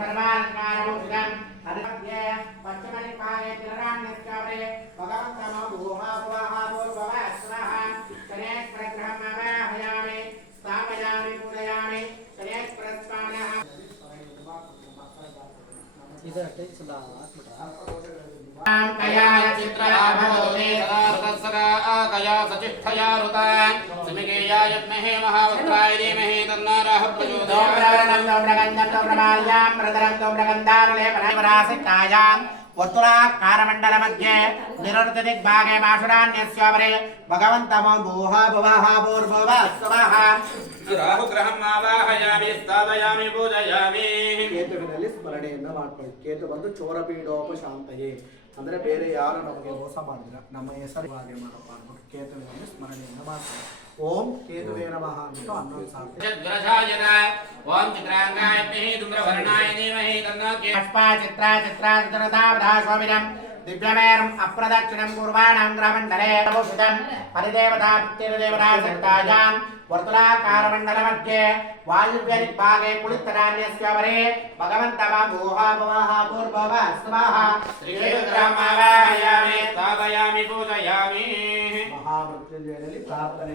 सर्वालंकारभूषितम् अनद्ये पश्चिमदिक्पाले तिलराण्यस्यावरे भगवन्तमो भूमाभुवः स्वाहा शनेश्वरग्रहम् आवाहयामि स्थापयामि पूजयामि शनेश्वरस्वामिनः कया चित्रलाभोदे सदा कया सचिष्ठया रुता समिकेया यद्महे महावक्त्राय धीमहि तन्नो राहुः प्रचोदयात् प्रगन्धं प्रदरं प्रगन्धानुलेपनायवरासिकायां वर्तुलाकारमण्डल मध्ये निरर्तदिग्भागे माषुरान्यस्यावरे भगवन्तमो भूः भुवः भूर्भुवः स्वः राहुग्रहम् आवाहयामि स्थापयामि पूजयामि ಕೇತುವಿನಲ್ಲಿ ಸ್ಮರಣೆಯನ್ನ ಮಾಡ್ಕೊಳ್ಳಿ. ಕೇತು ಬಂದು ಚೋರಪೀಡೋಪಶಾಂತಯೇ ಅಂದ್ರೆ ಬೇರೆ ಯಾರು ನಮಗೆ ಮೋಸ ಮಾಡಿದ್ರ ನಮ್ಮ ಹೆಸರು ಹಾಗೆ ಮಾಡಪ್ಪ ಅಂದ್ಬಿಟ್ಟು ಕೇತುವಿನಲ್ಲಿ ಸ್ಮರಣೆಯನ್ನ ಮಾಡ್ಕೊಳ್ಳಿ. ಓಂ ಕೇತುವೇ ನಮಃ ಅಂದ್ಬಿಟ್ಟು 11 ಸಾರ್ತಿ ಓಂ ಚಿತ್ರಾಂಗಾಯ ವಿದ್ಮಹಿ ಧೂಮ್ರವರ್ಣಾಯ ಧೀಮಹಿ ತನ್ನೋ ಕೇತುಃ ಚಿತ್ರಾಚಿತ್ರಾದೃತದಾವಧಾಸ್ವಾಮಿನಂ दिव्यमेरम् अप्रदक्षिणं कुर्वाणां ग्रहमण्डले भूषितं परिदेवता पितृदेवतासक्तायां वर्तुलाकारमण्डलमध्ये वायुव्यदिग्भागे कुलित्तरान्यस्यावरे भगवन्तमो भूः भुवः भूर्भुवः स्वः श्रीरुद्रम् आवाहयामि स्थापयामि पूजयामि महामृत्युञ्जयದಲ್ಲಿ ಪ್ರಾರ್ಥನೆ